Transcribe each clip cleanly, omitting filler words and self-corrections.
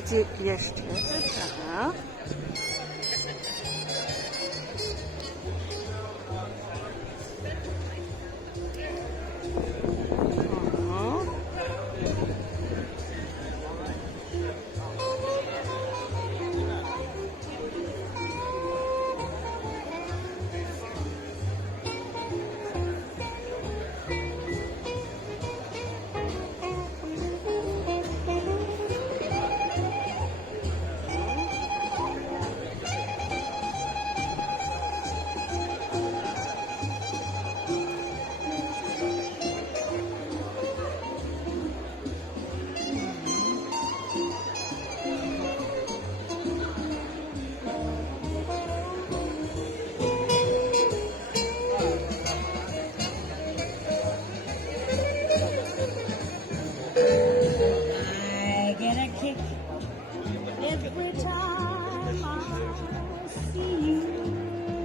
Тоді є ще. Ага. Every time I see you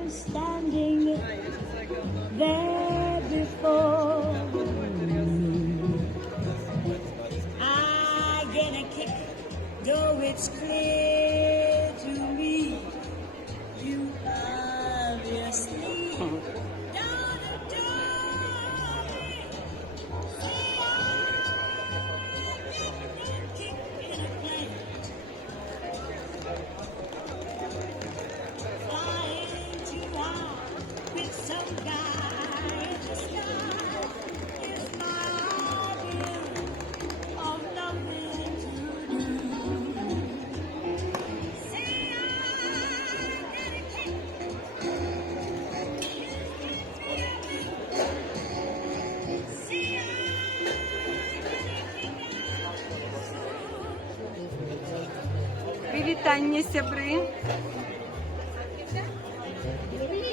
standing there before me, I get a kick, though it's clear to me you obviously don't adore me. See, I get a kick in a plane. Flying too high with some guy in the sky is my idea of nothing to do. See, I get a kick. See, I Привітання, сябры.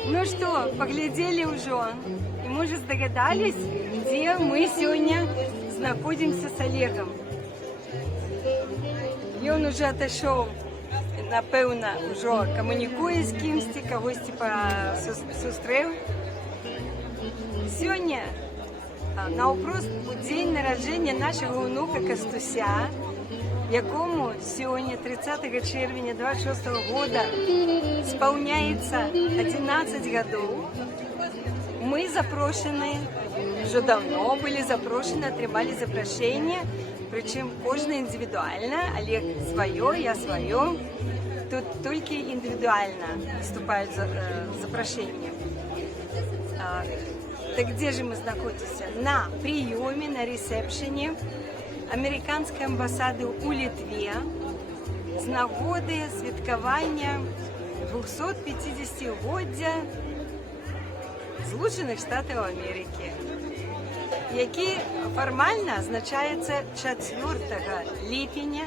Ну что, поглядели уже? И мы уже догадались, где мы сегодня находимся с Олегом. И он уже отошел, напевно, уже коммуникует с кимсь, когось типа зустрів. Сегодня навпрост у день народження нашого онука Костуся, якому сьогодні, 30 червня 26 года, сповняється 11 років. Ми запрошені, вже давно були запрошені, отримали запрошення, причому кожен індивідуально, Олег своє, я своє. Тут тільки індивідуально вступають запрошення. Так где же мы находимся? На приеме, на ресепшені американської амбасади у Литві з нагоди святкування 250-годдя Злучених Штатів Америки, який формально означається 4 липня,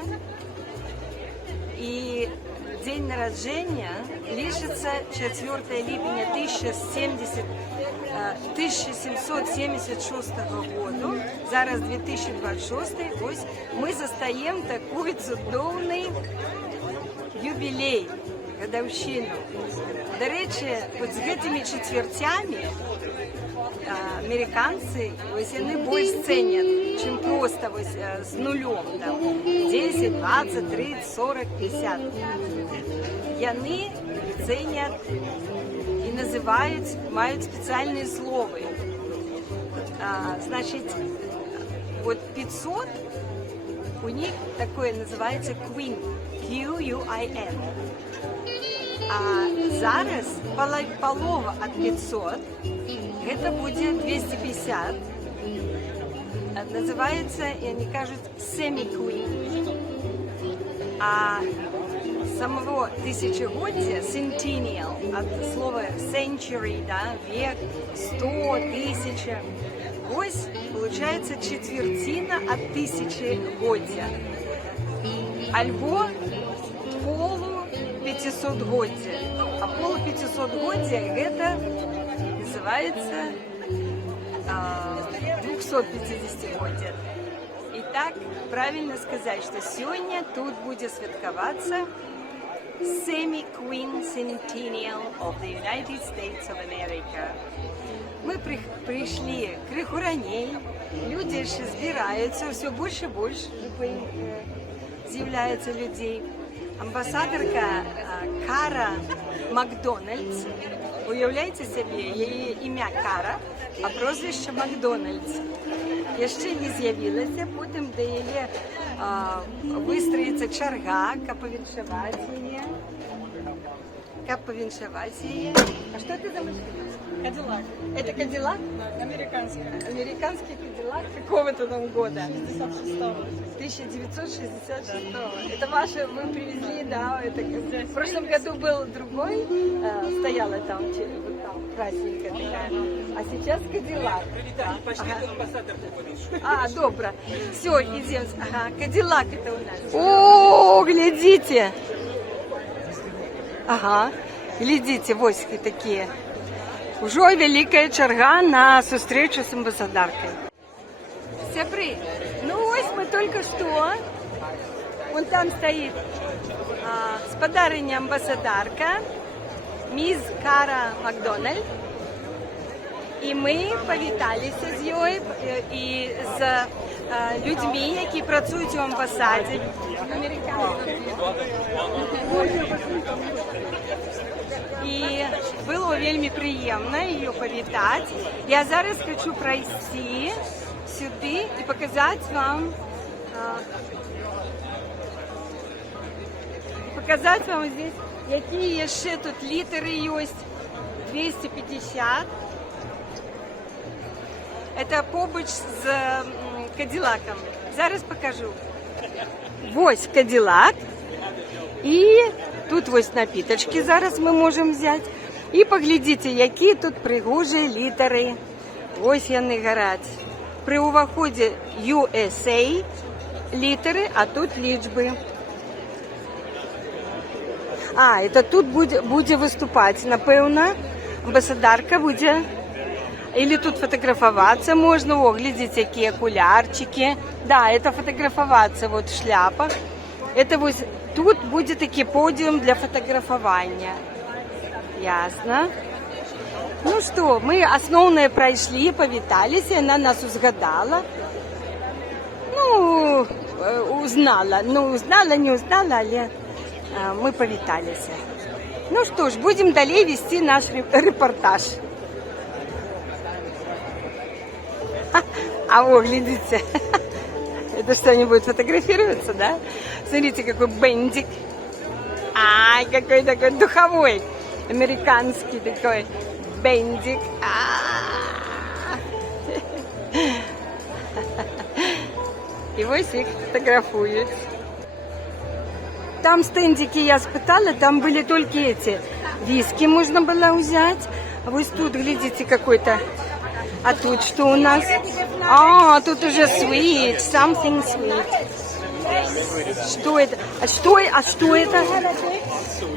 і день народження лишиться 4 липня 1776 году, зараз 2026, ось ми застаємо такий чудовний юбілей, годовщину. До речі, от з цими четвертями американці, ось вони більш цінять, ніж просто ось з нулем, там, 10, 20, 30, 40, 50. Вони цінять і називають, мають спеціальні слова. Значить, от 500 у них такое називається Queen, Q-U-I-N. А зараз полова от 500, это будет 250. Называется, и они кажут, semi-queen. А самого тысячегодия, centennial, от слова century, да, век, 100, 1000. Ось получается четвертина от тысячегодия. Альбо полу 500-годия. А полу 500-годия это называется 250-годия. И так правильно сказать, что сегодня тут будет святкуватися Semi-Queen Centennial of the United States of America. Мы пришли криху ранее, люди ще збираються, все більше і більше з'являється людей. Амбасадорка Кара Макдональдс. Уявляєте собі, її ім'я Кара, а прозвище Макдональдс. Я ще не з'явилася, потім до її вистроїться черга, повіншувати її. Повіншувати її. А що це за машина? Кадиллак. Это Кадиллак? Да, американская. Американский Кадиллак какого-то там года? 66-го. 1966. Это ваше, вы привезли, да? Это, в прошлом году был другой, стояла там, вот там, красненькая такая. А сейчас Кадиллак. А, добро. Все, идем. Ага, Кадиллак это у нас. О, глядите. Ага, глядите, ось такие. Уже великая черга на встречу с амбассадоркой. Сябры, ну ось мы только что, вон там стоит спадарыня амбассадорка, мисс Кара Макдональд. І ми повіталися з нею і з людьми, які працюють у амбасаді. І було вельми приємно її повітати. Я зараз хочу пройти сюди і показати вам здесь, які ще тут літери є. 250. Это побач з Кадиллаком. Зараз покажу. Ось Кадиллак. І тут ось напіточки зараз ми можемо взяти. І поглядіть, які тут пригожі літери. Ось вони горять. При уваході USA літери, а тут лічби. А, це тут буде виступати, напевно, амбасадорка буде. Или тут фотографоваться можно. О, глядите, какие окулярчики. Да, это фотографоваться вот в шляпах. Это вот тут будет такой подиум для фотографирования. Ясно. Ну что, мы основное прошли, повитались, и она нас узгадала. Ну, узнала. Ну, узнала, не узнала, але мы повитались. Ну что ж, будем далее вести наш репортаж. А вот, глядите, это что, они будут фотографироваться, да? Смотрите, какой бендик. Ай, какой такой духовой, американский такой бендик. И вот их фотографуют. Там стендики я спытала, там были только эти. Виски можно было взять. А вот тут, глядите, какой-то. А тут что у нас? А, тут уже sweet, something sweet. Что это? А что это?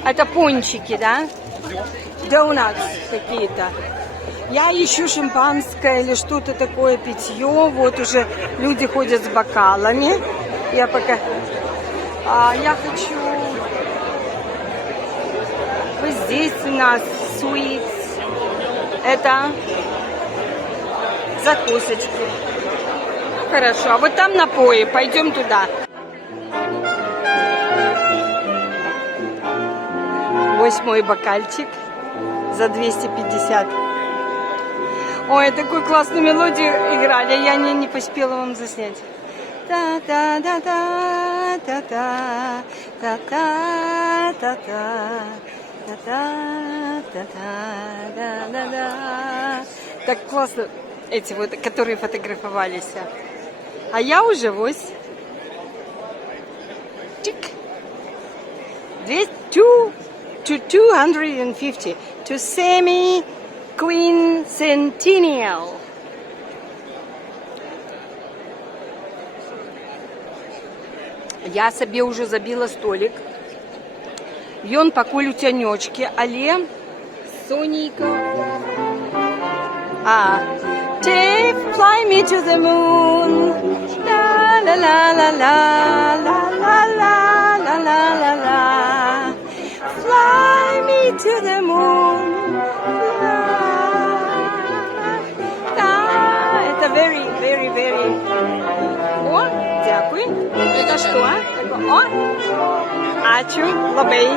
Это пончики, да? Донатс какие-то. Я ищу шампанское или что-то такое, питье. Вот уже люди ходят с бокалами. Я пока... я хочу... Вот здесь у нас sweets. Это... закусочки. Хорошо, а вот там напои, пойдем туда. Вот мой бокальчик за 250. Ой, такую классную мелодию играли, я не поспела вам заснять. Так классно. Эти вот, которые фотографовались. А я уже вось. Чик. 250. To semi-quincentennial. Я себе уже забила столик. Ён пакуль у тянечке, але Сонейка. Fly me to the moon. La la la la la la la la la la la. Fly me to the moon. Это very. О, дякую. Это что? О! Ачу, лобей.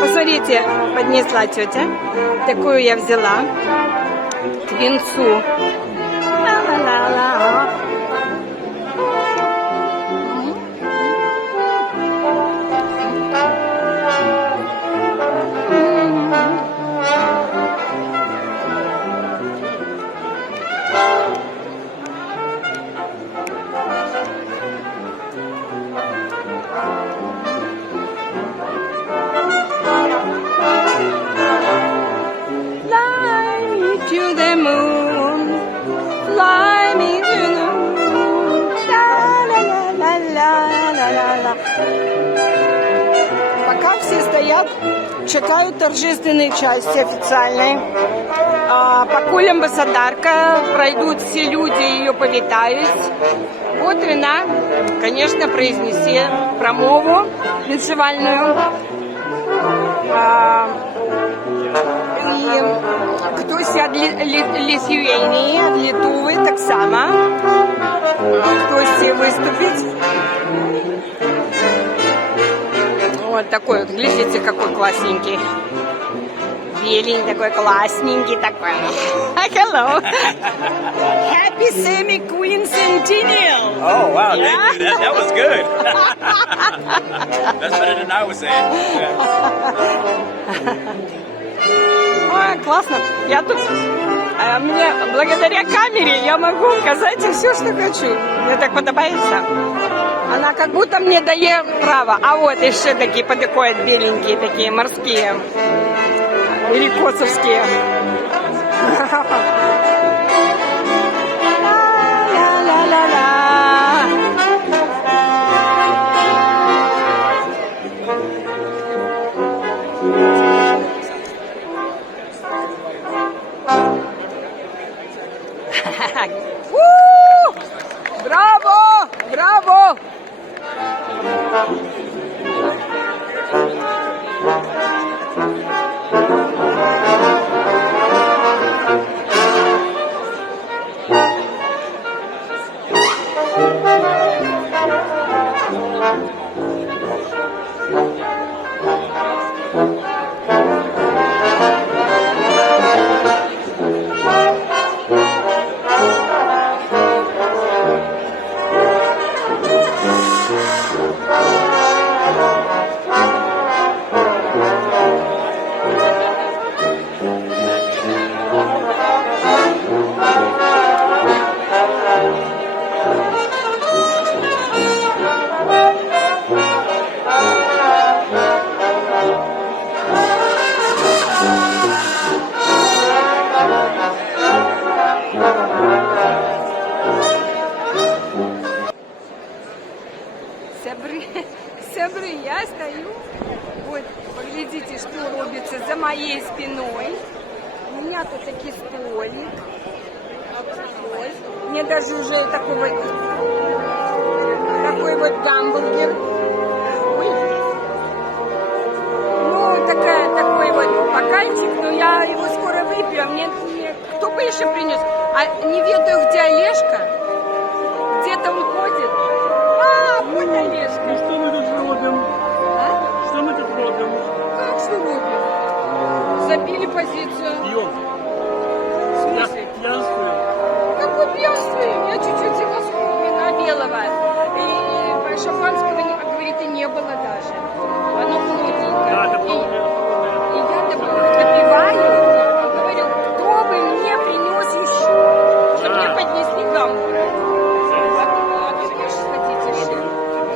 Посмотрите, поднесла тетя. Такую я взяла. К венцу. Ла-ла-ла-ла. Пока все стоят, чекают торжественной части официальной. Покуль амбассадарка, пройдут все люди, ее повитают. Вот вина, конечно, произнеси промову віншивальную. И хтось ад Літвенії, ад Літуви, так само. Хтось выступить. Вот такой вот, глядите, какой классненький. Беленький такой, классненький такой. Hello. Happy semi-quincentennial. Oh, wow, Yeah? thank you. That was good. That's better than I was saying. Ой, классно. Я тут, мне благодаря камере я могу сказать все, что хочу. Мне так подобается. Она как будто мне дает право. А вот еще такие подыходят беленькие, такие морские. Или косовские. Браво! Браво! Сябры, я стою, вот, поглядите, что робится за моей спиной. У меня тут такой столик. Ой, мне даже уже такой вот гамбургер. Ой. Ну, такой вот бокальчик, но я его скоро выпью, а мне кто бы еще принес? А не ведаю, где Олежка, где-то он ходит. А, вот Олежка. Что мы тут робим? А? Что мы тут робим? Как что робим? Забили позицию. Пьем. В смысле? Пьянствуем. Какой пьянствуем? Я чуть-чуть захватила вина белого. И шампанского, говорит, и не было даже. Оно холодненькое. Да, это И я допиваю, говорю, кто бы мне принес еще, чтобы мне поднесли гамбургер. А вы больше хотите еще?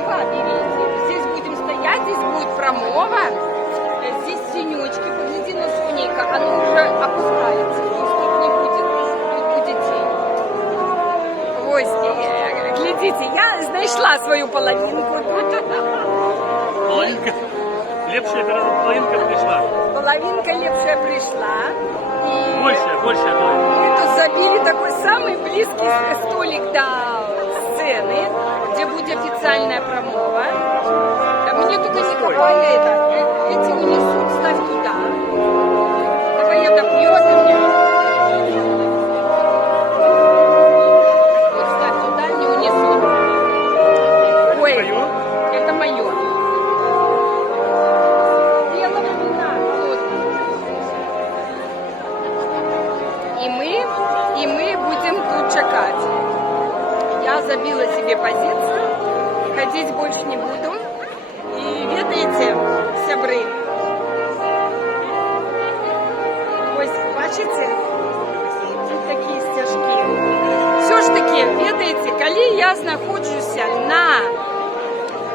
Два берите. Здесь будем стоять, здесь будет промова. Здесь синючки. Погляди на сонейка, оно уже опускается. Тут не будет. Тут будет тень. Ось, глядите, я знайшла свою половинку. Половинка. Лепшая половинка пришла. Половинка лепшая пришла. И Большая половинка. мы тут забили такой самый близкий столик до сцены, где будет официальная промова. Мне только не хватает эти унесут, ставь туда. Давай я допью, а ты мне. Вот ставь туда, не унесут. Ой, забила себе позицию, ходить больше не буду. И ведаете, сябры, ось, бачите, такие стяжки. Все ж таки, ведаете, коли я знаходжуся на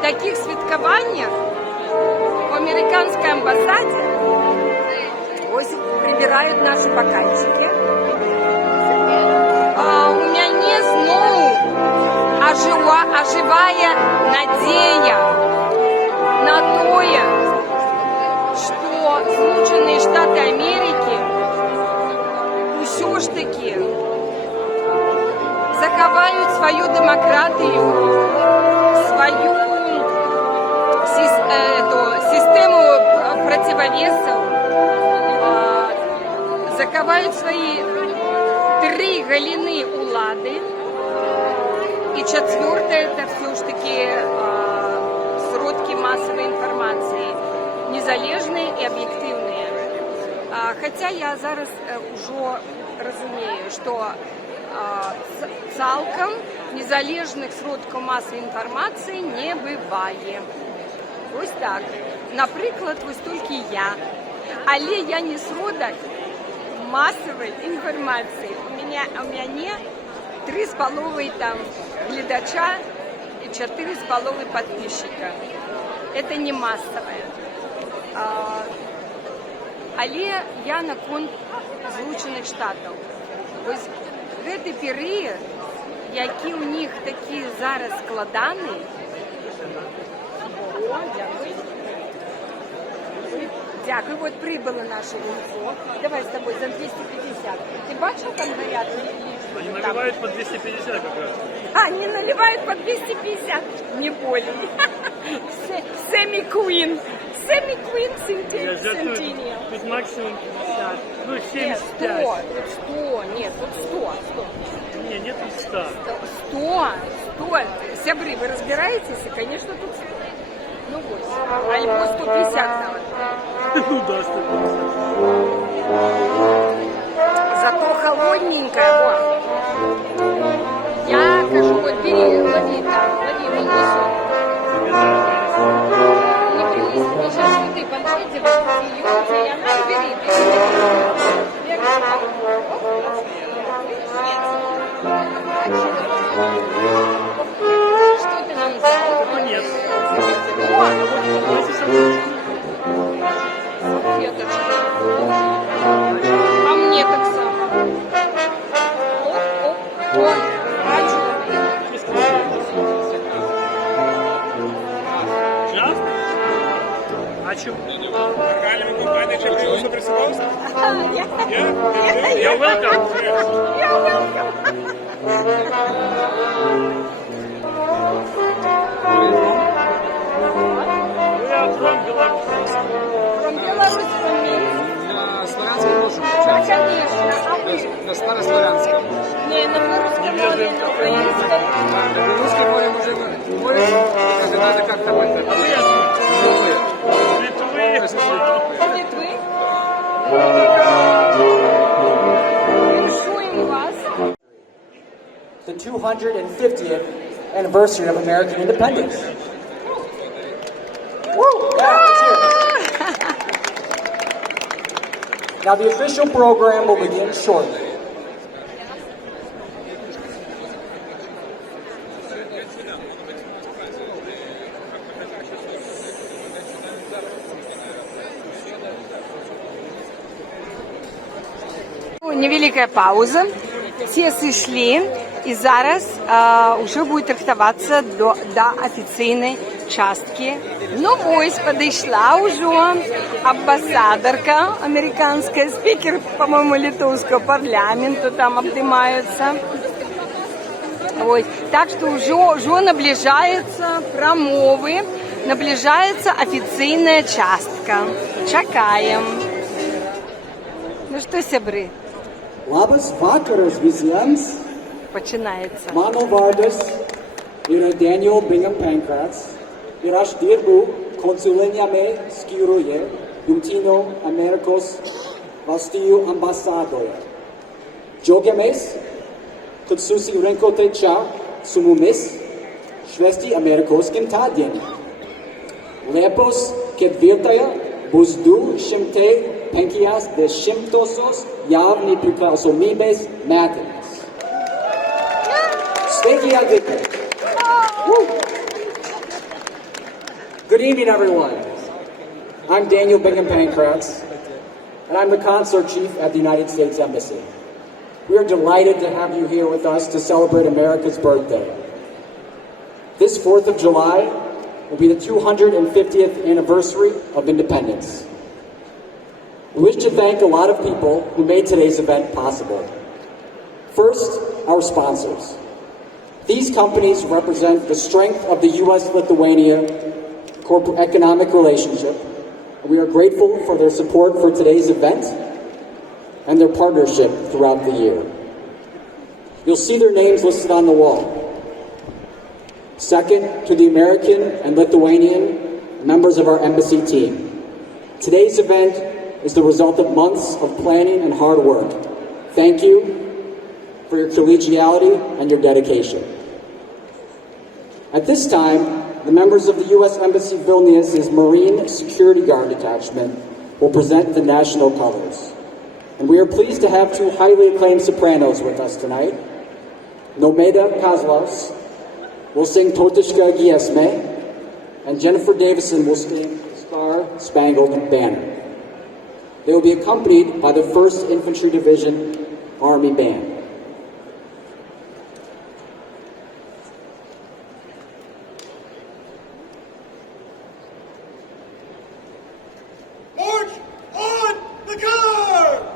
таких святкованиях в американской амбассаде, ось прибирают наши бокальчики. У меня знову оживая надея на то, что Сполучені Штати Америки все ж таки заховают свою демократию, свою систему противовесов, заховают свои 3 галины улады. И четвертое, это все ж таки сродки массовой информации, незалежные и объективные. Хотя я зараз уже разумею, что цалком незалежных сродков массовой информации не бывает. Ось так. Наприклад, ось тільки я. Але я не сродок массовой информации. У меня 3,5 там глядача и 4,5 подписчика. Это не массовое. Але я на конт Сполучених Штатів. Ось гэты період, які у них такі зараз складані. О, дякую. Дякую, вот прибыло наше вінцо. Давай з тобою за 250. Ти бачив, там горять? Они наливают по 250 как раз. Они наливают по 250. Не более. Сэмми Куин. Сэмми Куин Сентиния. Тут максимум 50. Ну, 75. 100. Нет, тут 100. Не, нет тут 100. 100. Сябры, вы разбираетесь? И, конечно, тут 100. Ну вот. Альбо 150 nawet. Ну да, 150. Зато холодненькая, вот. Я кажу, вот бери, лови там, лови, вынесу. Не принеси, мне сейчас цветы подойдет, и она бери. Что ты нам взял? Нет. Салфеточки. А мне так само. Оп. А чё? Я welcome. Я welcome. From Belarus, from Minsk. На славянском можем Да, общаться. конечно. А вы? На старославянском. Не, на русском, на украинском. На белорусском можем уже говорить. Это надо как-то в это. А вы откуда? Литвы. Литвы? Віншуємо вас. The 250th anniversary of American independence. Woo! Yeah, let's hear it. Now the official program will begin shortly. Невеликая пауза. Все сошли, и зараз уже будет рыхтоваться до официальной частки. Ну, ось подошла уже амбассадорка американская, спикер, по-моему, литовского парламента там обнимаются. Ось. Так что уже наближается промовы, наближается официальная частка. Чекаем. Ну что, сябры? Labas vakaras visiems. Починается. Mano vardas yra Daniel Bingham Pancratz ir aš dirbu konsuliniame skyriuje Jungtinių Amerikos valstijų ambasadoje. Džiaugiamės, kad susirinkote čia sumumis, švesti amerikoskim tadieniem. Lepos ketvirtąją bus 250 jav nepriklausomybės metinės. Sveiki atvykę. Good evening, everyone. I'm Daniel Bingham Pancratz, and I'm the Consular Chief at the United States Embassy. We are delighted to have you here with us to celebrate America's birthday. This 4th of July will be the 250th anniversary of independence. We wish to thank a lot of people who made today's event possible. First, our sponsors. These companies represent the strength of the U.S.-Lithuania corporate economic relationship, and we are grateful for their support for today's event and their partnership throughout the year. You'll see their names listed on the wall. Second, to the American and Lithuanian members of our embassy team. Today's event is the result of months of planning and hard work. Thank you for your collegiality and your dedication. At this time, the members of the U.S. Embassy Vilnius's Marine Security Guard Detachment will present the national colors. And we are pleased to have two highly acclaimed sopranos with us tonight. Nomeda Kozlovs will sing Totishka Giesme, and Jennifer Davison will sing Star Spangled Banner. They will be accompanied by the 1st Infantry Division Army Band. March on the color!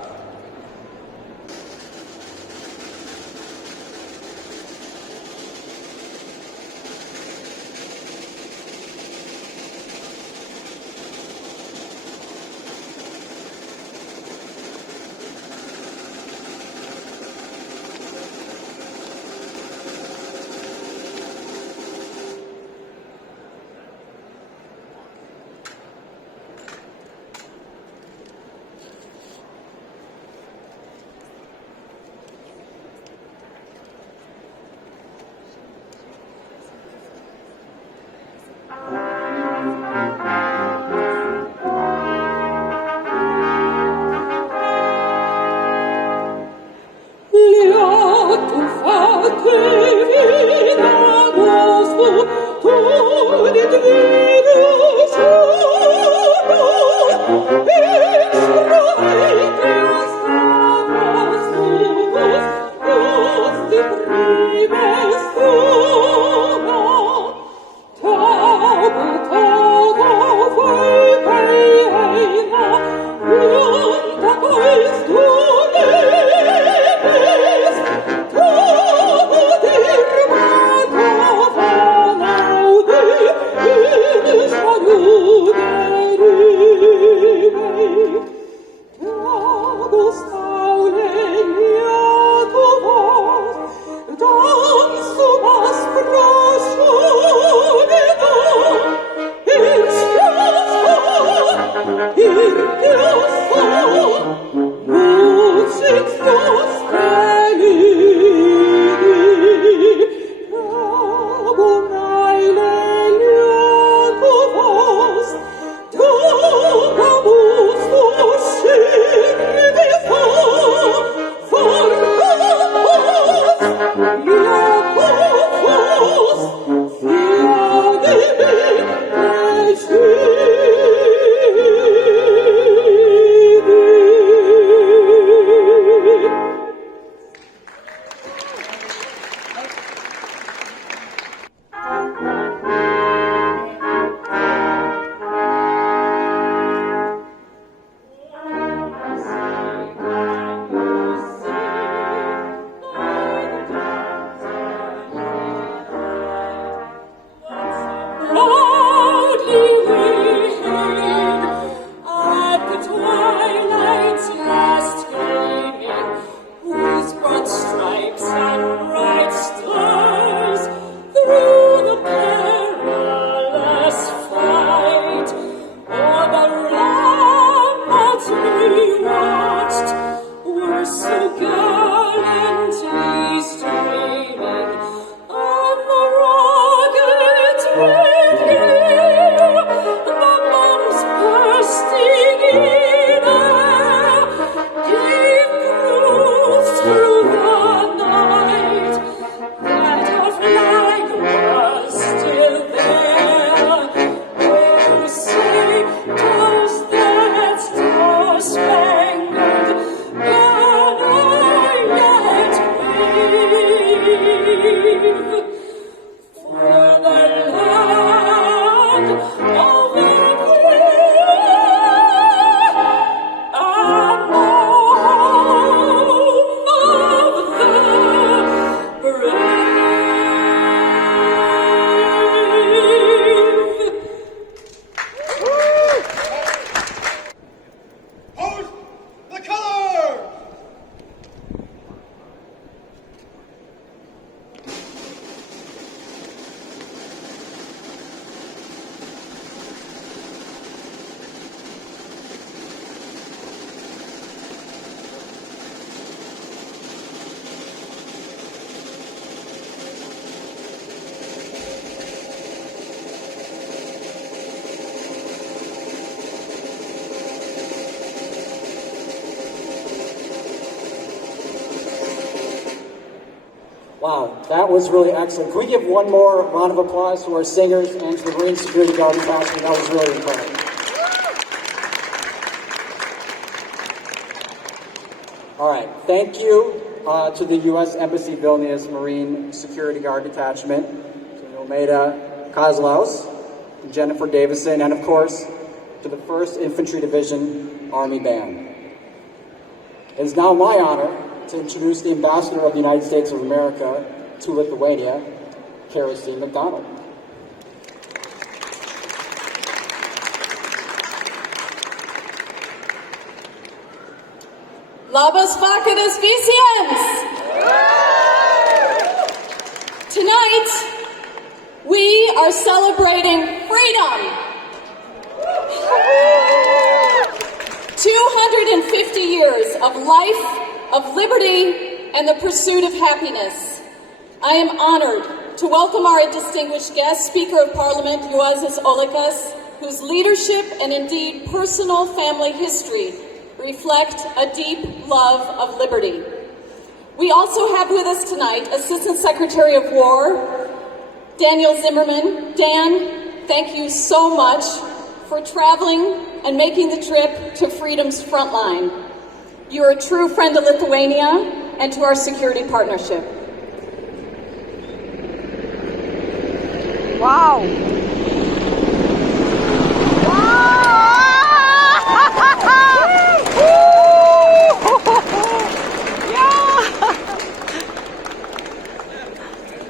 So gallantly streaming Wow, that was really excellent. Can we give one more round of applause to our singers and to the Marine Security Guard detachment? That was really incredible. All right, thank you to the U.S. Embassy Vilnius Marine Security Guard Detachment, to Nomeda Kozlaus, Jennifer Davison, and of course, to the 1st Infantry Division Army Band. It is now my honor to introduce the Ambassador of the United States of America to Lithuania, Carrie C. McDonald. Labas vakaras visiems! Tonight, we are celebrating freedom. 250 years of life, of liberty, and the pursuit of happiness. I am honored to welcome our distinguished guest, Speaker of Parliament, Juozas Olekas, whose leadership and indeed personal family history reflect a deep love of liberty. We also have with us tonight Assistant Secretary of War, Daniel Zimmerman. Dan, thank you so much for traveling and making the trip to freedom's front line. You're a true friend of Lithuania and to our security partnership. Wow!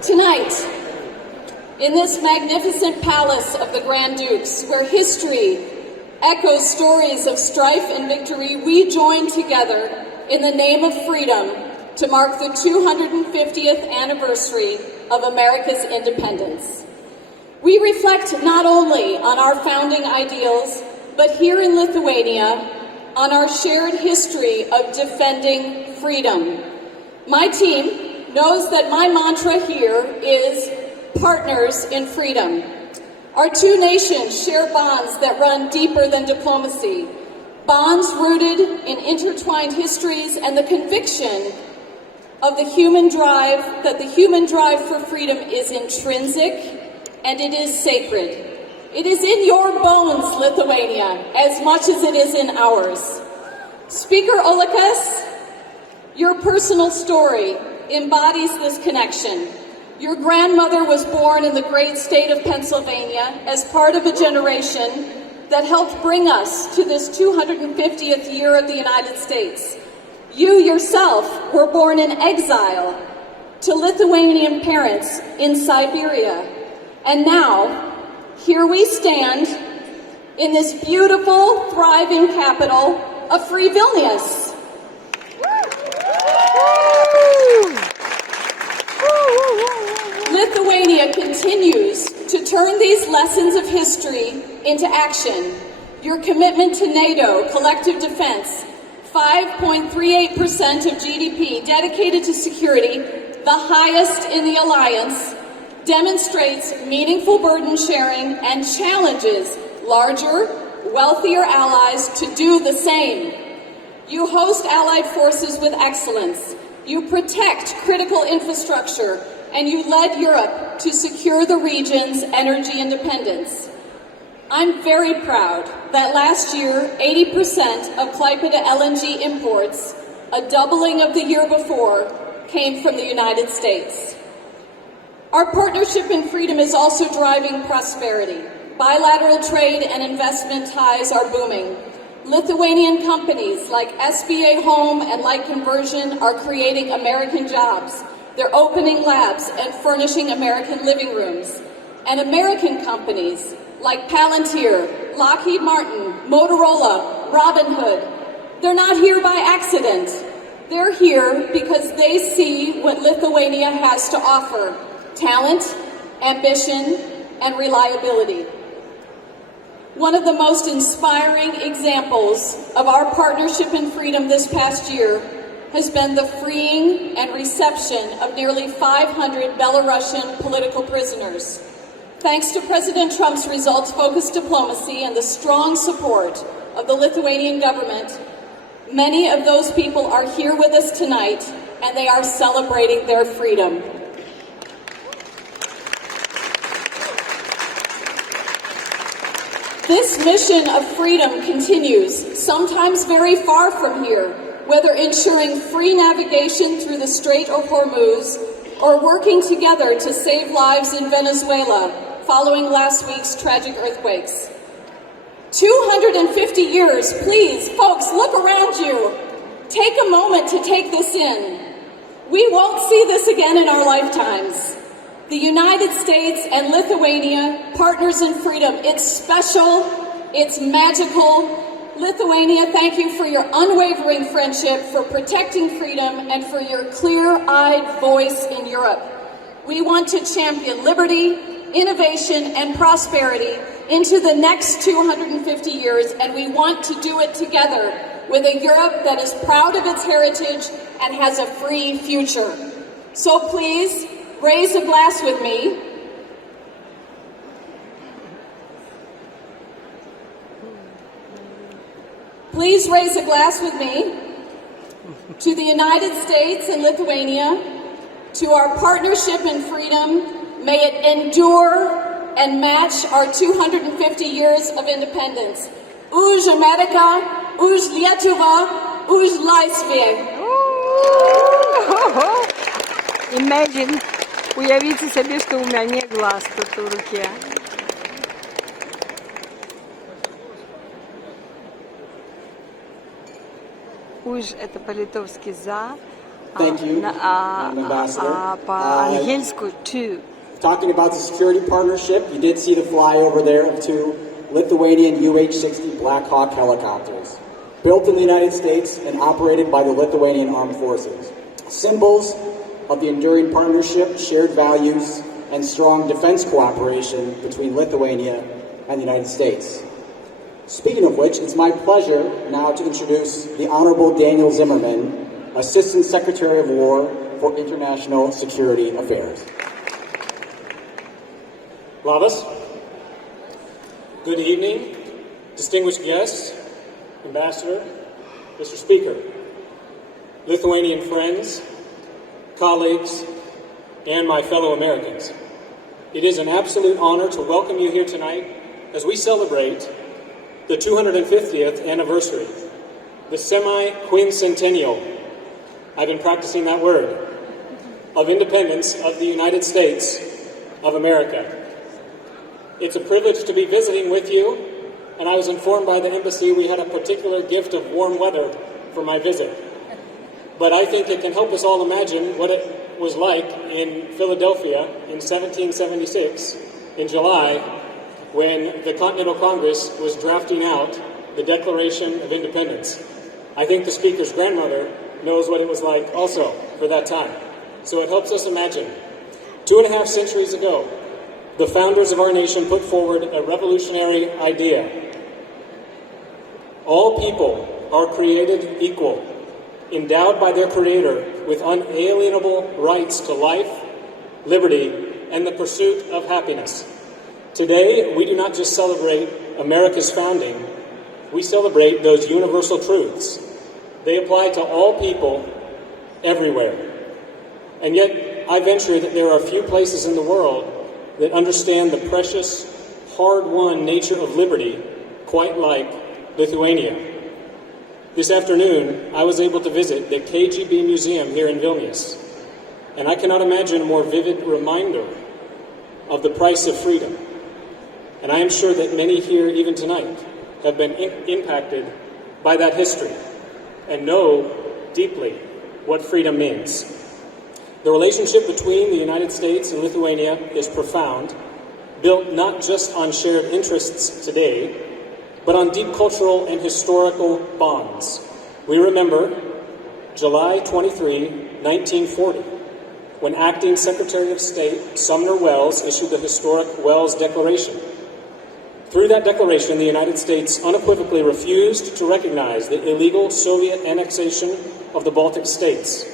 Tonight, in this magnificent palace of the Grand Dukes, where history echoes stories of strife and victory, we join together in the name of freedom to mark the 250th anniversary of America's independence. We reflect not only on our founding ideals, but here in Lithuania, on our shared history of defending freedom. My team knows that my mantra here is partners in freedom. Our two nations share bonds that run deeper than diplomacy, bonds rooted in intertwined histories and the conviction of the human drive, that the human drive for freedom is intrinsic and it is sacred. It is in your bones, Lithuania, as much as it is in ours. Speaker Olekas, your personal story embodies this connection. Your grandmother was born in the great state of Pennsylvania as part of a generation that helped bring us to this 250th year of the United States. You yourself were born in exile to Lithuanian parents in Siberia. And now, here we stand in this beautiful, thriving capital of free Vilnius. Lithuania continues to turn these lessons of history into action. Your commitment to NATO, collective defense, 5.38% of GDP dedicated to security, the highest in the alliance, demonstrates meaningful burden sharing and challenges larger, wealthier allies to do the same. You host allied forces with excellence. You protect critical infrastructure, and you led Europe to secure the region's energy independence. I'm very proud that last year, 80% of Klaipėda LNG imports, a doubling of the year before, came from the United States. Our partnership in freedom is also driving prosperity. Bilateral trade and investment ties are booming. Lithuanian companies like SBA Home and Light Conversion are creating American jobs. They're opening labs and furnishing American living rooms. And American companies like Palantir, Lockheed Martin, Motorola, Robinhood, they're not here by accident. They're here because they see what Lithuania has to offer: talent, ambition, and reliability. One of the most inspiring examples of our partnership in freedom this past year has been the freeing and reception of nearly 500 Belarusian political prisoners. Thanks to President Trump's results-focused diplomacy and the strong support of the Lithuanian government, many of those people are here with us tonight, and they are celebrating their freedom. This mission of freedom continues, sometimes very far from here, whether ensuring free navigation through the Strait of Hormuz or working together to save lives in Venezuela following last week's tragic earthquakes. 250 years, please, folks, look around you. Take a moment to take this in. We won't see this again in our lifetimes. The United States and Lithuania, partners in freedom, it's special, it's magical. Lithuania, thank you for your unwavering friendship, for protecting freedom, and for your clear-eyed voice in Europe. We want to champion liberty, innovation, and prosperity into the next 250 years, and we want to do it together with a Europe that is proud of its heritage and has a free future. So please, raise a glass with me. Please raise a glass with me to the United States and Lithuania, to our partnership in freedom. May it endure and match our 250 years of independence. Už America, už Lietuva, už Laisvė. Imagine, уявите себе, что у меня глаз тут в руке. Уж это по-литовски за, Thank you, Ambassador. по-ангельску to. Talking about the security partnership, you did see the flyover there of two Lithuanian UH-60 Black Hawk helicopters, built in the United States and operated by the Lithuanian Armed Forces. Symbols of the enduring partnership, shared values, and strong defense cooperation between Lithuania and the United States. Speaking of which, it's my pleasure now to introduce the Honorable Daniel Zimmerman, Assistant Secretary of War for International Security Affairs. Labas. Good evening, distinguished guests, Ambassador, Mr. Speaker, Lithuanian friends, colleagues, and my fellow Americans. It is an absolute honor to welcome you here tonight as we celebrate the 250th anniversary, the semi-quincentennial, I've been practicing that word, of independence of the United States of America. It's a privilege to be visiting with you, and I was informed by the embassy we had a particular gift of warm weather for my visit. But I think it can help us all imagine what it was like in Philadelphia in 1776, in July, when the Continental Congress was drafting out the Declaration of Independence. I think the Speaker's grandmother knows what it was like also for that time. So it helps us imagine. 2.5 centuries ago, the founders of our nation put forward a revolutionary idea. All people are created equal, endowed by their Creator with unalienable rights to life, liberty, and the pursuit of happiness. Today, we do not just celebrate America's founding, we celebrate those universal truths. They apply to all people, everywhere. And yet, I venture that there are few places in the world that understand the precious, hard-won nature of liberty quite like Lithuania. This afternoon, I was able to visit the KGB Museum here in Vilnius, and I cannot imagine a more vivid reminder of the price of freedom. And I am sure that many here, even tonight, have been impacted by that history and know deeply what freedom means. The relationship between the United States and Lithuania is profound, built not just on shared interests today, but on deep cultural and historical bonds. We remember July 23, 1940, when Acting Secretary of State Sumner Welles issued the historic Welles Declaration. Through that declaration, the United States unequivocally refused to recognize the illegal Soviet annexation of the Baltic states.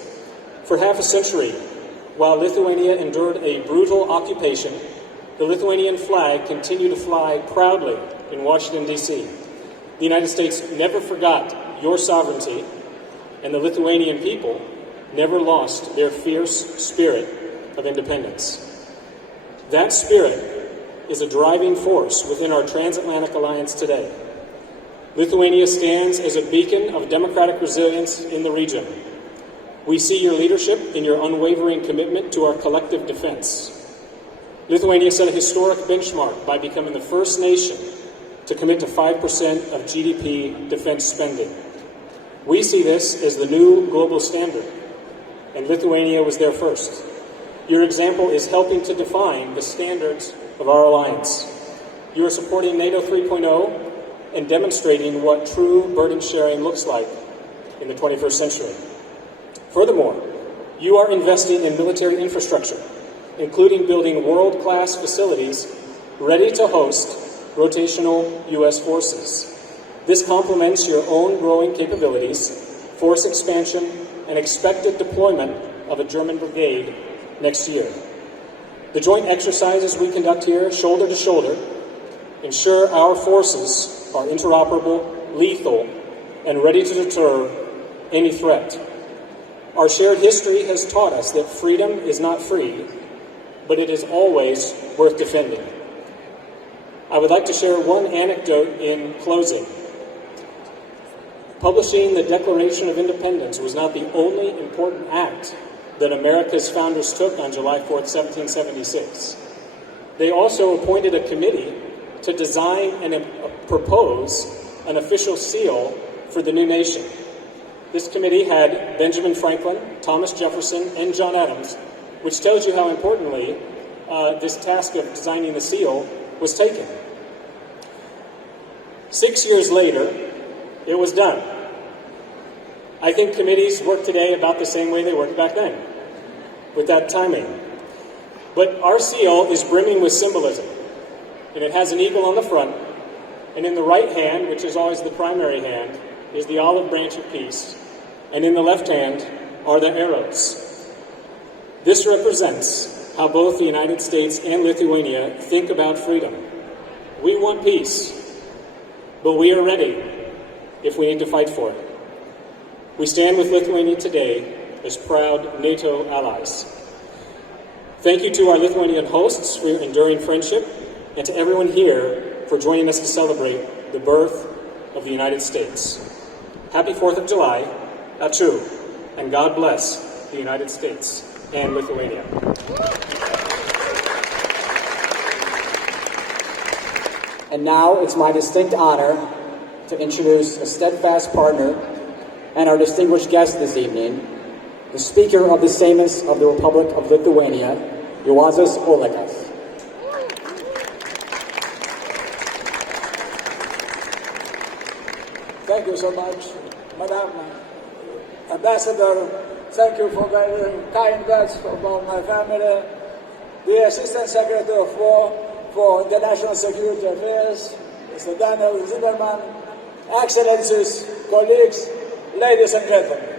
For half a century, while Lithuania endured a brutal occupation, the Lithuanian flag continued to fly proudly in Washington, D.C. The United States never forgot your sovereignty, and the Lithuanian people never lost their fierce spirit of independence. That spirit is a driving force within our transatlantic alliance today. Lithuania stands as a beacon of democratic resilience in the region. We see your leadership in your unwavering commitment to our collective defense. Lithuania set a historic benchmark by becoming the first nation to commit to 5% of GDP defense spending. We see this as the new global standard, and Lithuania was there first. Your example is helping to define the standards of our alliance. You are supporting NATO 3.0 and demonstrating what true burden sharing looks like in the 21st century. Furthermore, you are investing in military infrastructure, including building world-class facilities ready to host rotational U.S. forces. This complements your own growing capabilities, force expansion, and expected deployment of a German brigade next year. The joint exercises we conduct here, shoulder to shoulder, ensure our forces are interoperable, lethal, and ready to deter any threat. Our shared history has taught us that freedom is not free, but it is always worth defending. I would like to share one anecdote in closing. Publishing the Declaration of Independence was not the only important act that America's founders took on July 4th, 1776. They also appointed a committee to design and propose an official seal for the new nation. This committee had Benjamin Franklin, Thomas Jefferson, and John Adams, which tells you how importantly this task of designing the seal was taken. 6 years later, it was done. I think committees work today about the same way they worked back then, with that timing. But our seal is brimming with symbolism, and it has an eagle on the front, and in the right hand, which is always the primary hand, is the olive branch of peace, and in the left hand are the arrows. This represents how both the United States and Lithuania think about freedom. We want peace, but we are ready if we need to fight for it. We stand with Lithuania today as proud NATO allies. Thank you to our Lithuanian hosts for your enduring friendship, and to everyone here for joining us to celebrate the birth of the United States. Happy 4th of July, Ačiū, and God bless the United States and Lithuania. And now it's my distinct honor to introduce a steadfast partner and our distinguished guest this evening, the Speaker of the Seimas of the Republic of Lithuania, Juozas Olekas. Thank you so much, Madam Ambassador. Thank you for very kind words about my family. The Assistant Secretary of War for International Security Affairs, Mr. Daniel Zimmerman, Excellencies, colleagues, ladies and gentlemen.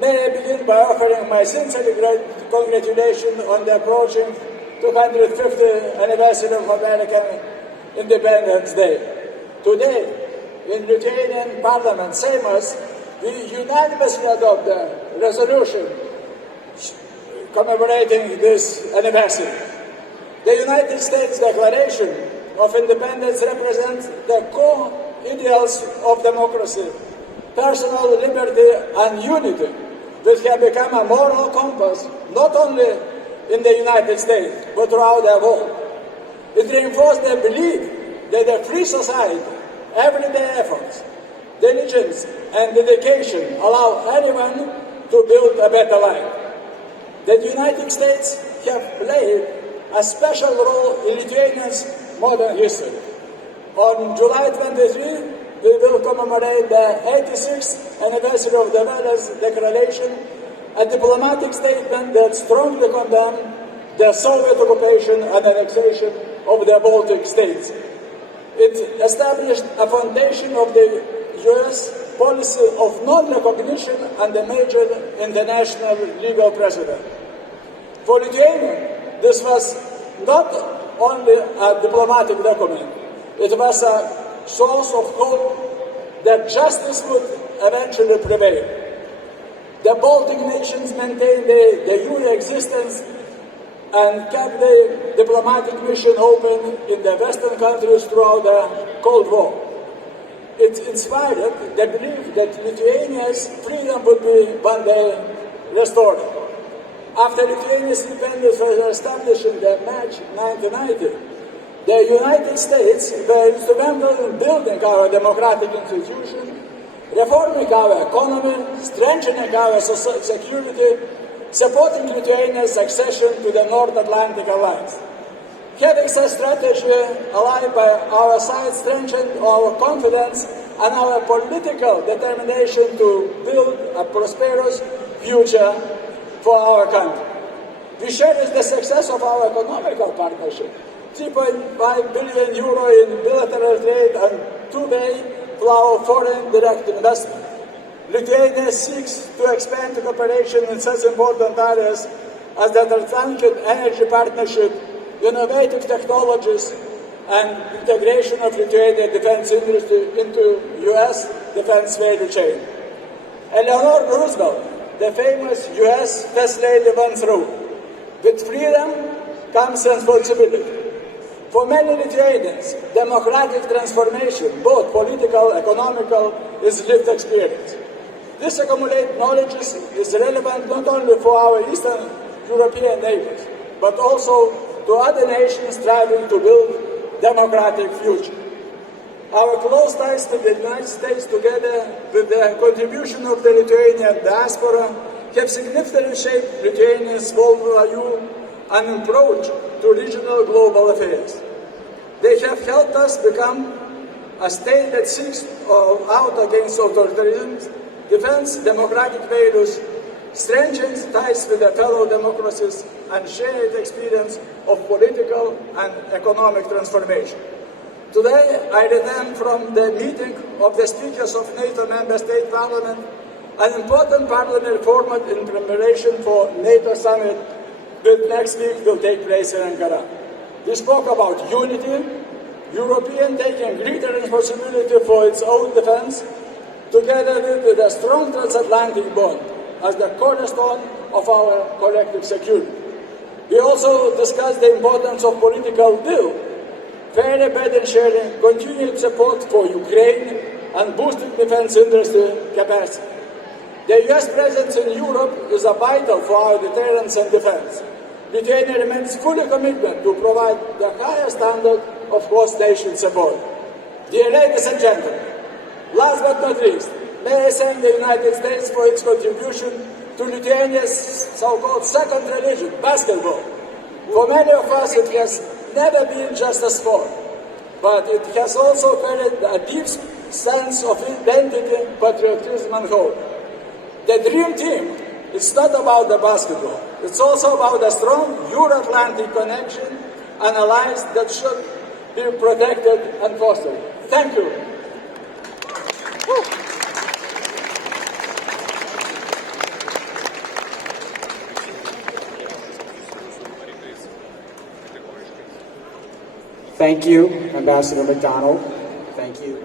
May I begin by offering my sincere congratulations on the approaching 250th anniversary of American Independence Day. Today, in Lithuanian Parliament, Seimas, we unanimously adopt a resolution commemorating this anniversary. The United States Declaration of Independence represents the core ideals of democracy, personal liberty and unity, which have become a moral compass not only in the United States, but throughout the world. It reinforces the belief that a free society, everyday efforts, diligence and dedication allow anyone to build a better life. The United States have played a special role in Lithuania's modern history. On July 23, we will commemorate the 86th anniversary of the Vilnius Declaration, a diplomatic statement that strongly condemned the Soviet occupation and annexation of the Baltic states. It established a foundation of the U.S. policy of non-recognition and a major international legal precedent. For Lithuania, this was not only a diplomatic document, it was a source of hope that justice would eventually prevail. The Baltic nations maintained the jure existence and kept the diplomatic mission open in the Western countries throughout the Cold War. It inspired the belief that Lithuania's freedom would be one day restored. After Lithuania's independence was established in the March 1990, the United States were instrumental in building our democratic institutions, reforming our economy, strengthening our security, supporting Lithuania's accession to the North Atlantic Alliance. Having such strategy allied by our side strengthened our confidence and our political determination to build a prosperous future for our country. We cherish the success of our economical partnership. 3.5 billion euro in bilateral trade and 2 billion for our foreign direct investment. Lithuania seeks to expand cooperation in such important areas as the transatlantic energy partnership, innovative technologies, and integration of Lithuanian defense industry into U.S. defense value chain. Eleanor Roosevelt, the famous U.S. First Lady, once wrote, "With freedom comes responsibility." For many Lithuanians, democratic transformation, both political and economical, is lived experience. This accumulated knowledge is relevant not only for our Eastern European neighbors, but also to other nations striving to build democratic future. Our close ties to the United States, together with the contribution of the Lithuanian diaspora, have significantly shaped Lithuanians' worldview and approach to regional global affairs. They have helped us become a state that seeks out against authoritarianism, defends democratic values, strengthens ties with their fellow democracies, and shared experience of political and economic transformation. Today, I return from the meeting of the speakers of NATO member state parliament, an important parliamentary format in preparation for NATO summit that next week will take place in Ankara. We spoke about unity, European taking greater responsibility for its own defense, together with a strong transatlantic bond as the cornerstone of our collective security. We also discussed the importance of political will, fair burden sharing, continued support for Ukraine, and boosting defense industry capacity. The U.S. presence in Europe is vital for our deterrence and defense. Lithuania remains fully committed to provide the highest standard of host nation support. Dear ladies and gentlemen, last but not least, may I thank the United States for its contribution to Lithuania's so-called second religion, basketball. For many of us, it has never been just a sport, but it has also carried a deep sense of identity, patriotism, and hope. The dream team is not about the basketball. It's also about a strong Euro-Atlantic connection and alliance that should be protected and fostered. Thank you. Thank you, Ambassador McDonald. Thank you.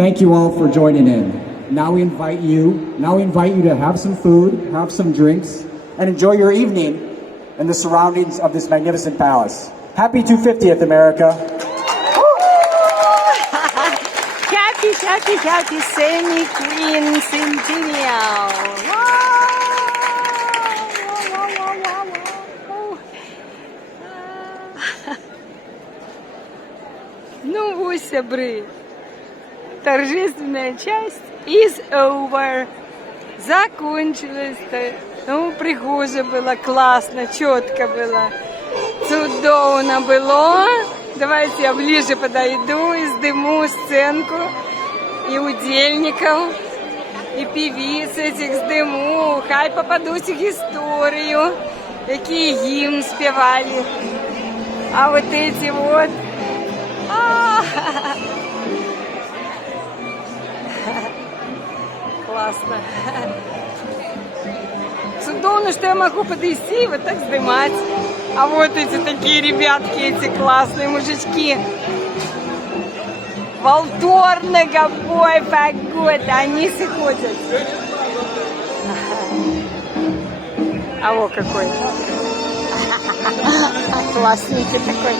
thank you all for joining in. Now we invite you to have some food, have some drinks, and enjoy your evening in the surroundings of this magnificent palace. Happy 250th, America. Happy, happy, happy Sammy Queen Centennial. Ну вот, сябры, торжественная часть is over. Закончилась. Ну, прихоже было, классно, четко было. Чудовно было. Давайте я ближе подойду и сдыму сценку. И удельников, и певиц этих сдыму. Хай попадусь в историю, какие гимн спевали. А вот эти вот. Классно. Чудовно, что я могу подойти и вот так сдымать. А вот эти такие ребятки, эти классные мужички. Волторного бой погода, они ходят. А вот какой. Классненький такой.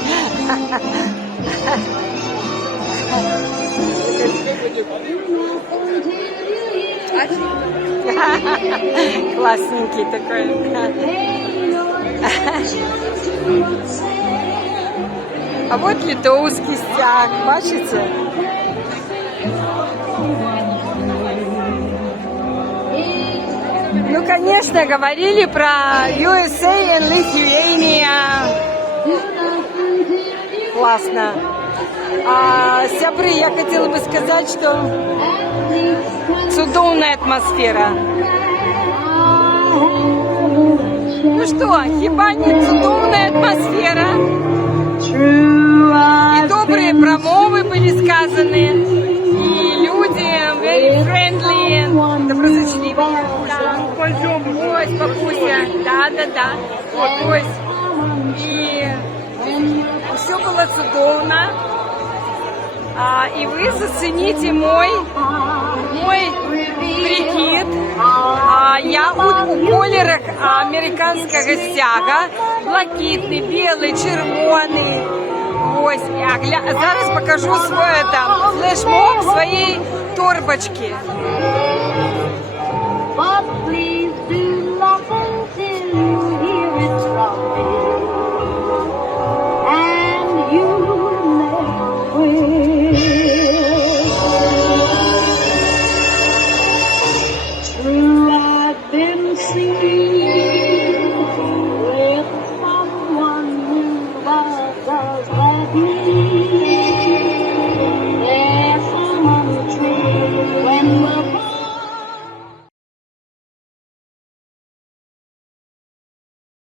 Классненький такой. А вот литовский стяг, бачите? Ну, конечно, говорили про USA and Lithuania. Классно. Сябры, я хотела бы сказать, что чудовная атмосфера. Ну что, хіба не чудовная атмосфера? И добрые промовы были сказаны, и люди very friendly, доброзычливые. Ось, бабуся, да. Вот, ось. И все было чудовно. И вы зацените мой прикид. Я у колерах американского стяга. Блакитний, білий, червоний. Ось. Зараз покажу свой флешмоб своей торбочки.